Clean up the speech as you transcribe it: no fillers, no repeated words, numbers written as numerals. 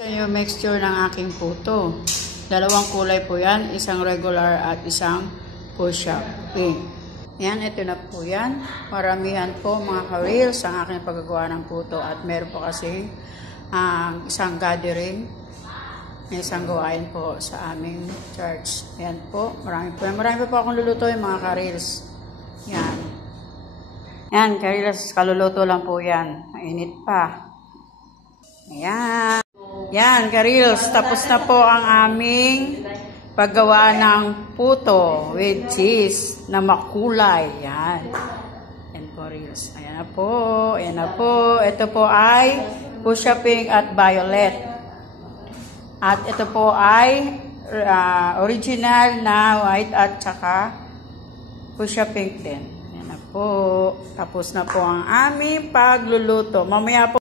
Yung mixture ng aking puto. Dalawang kulay po yan, isang regular at isang push-up pink. Yan, ito na po yan. Maramihan po mga ka-reels ang aking paggagawa ng puto at meron po kasi isang gathering, isang gawain po sa aming church. Yan po, marami po akong lulutuin mga ka-reels. Yan. Yan, ka-reels, kaluluto lang po yan. Mainit pa. Ayan. Yan, ka-reels, tapos na po ang aming paggawa ng puto with cheese na makulay. Yan. Yan po, reels. Ayan na po. Ayan na po. Ito po ay fuchsia pink at violet. At ito po ay original na white at saka fuchsia pink din. Ayan na po. Tapos na po ang aming pagluluto. Mamaya po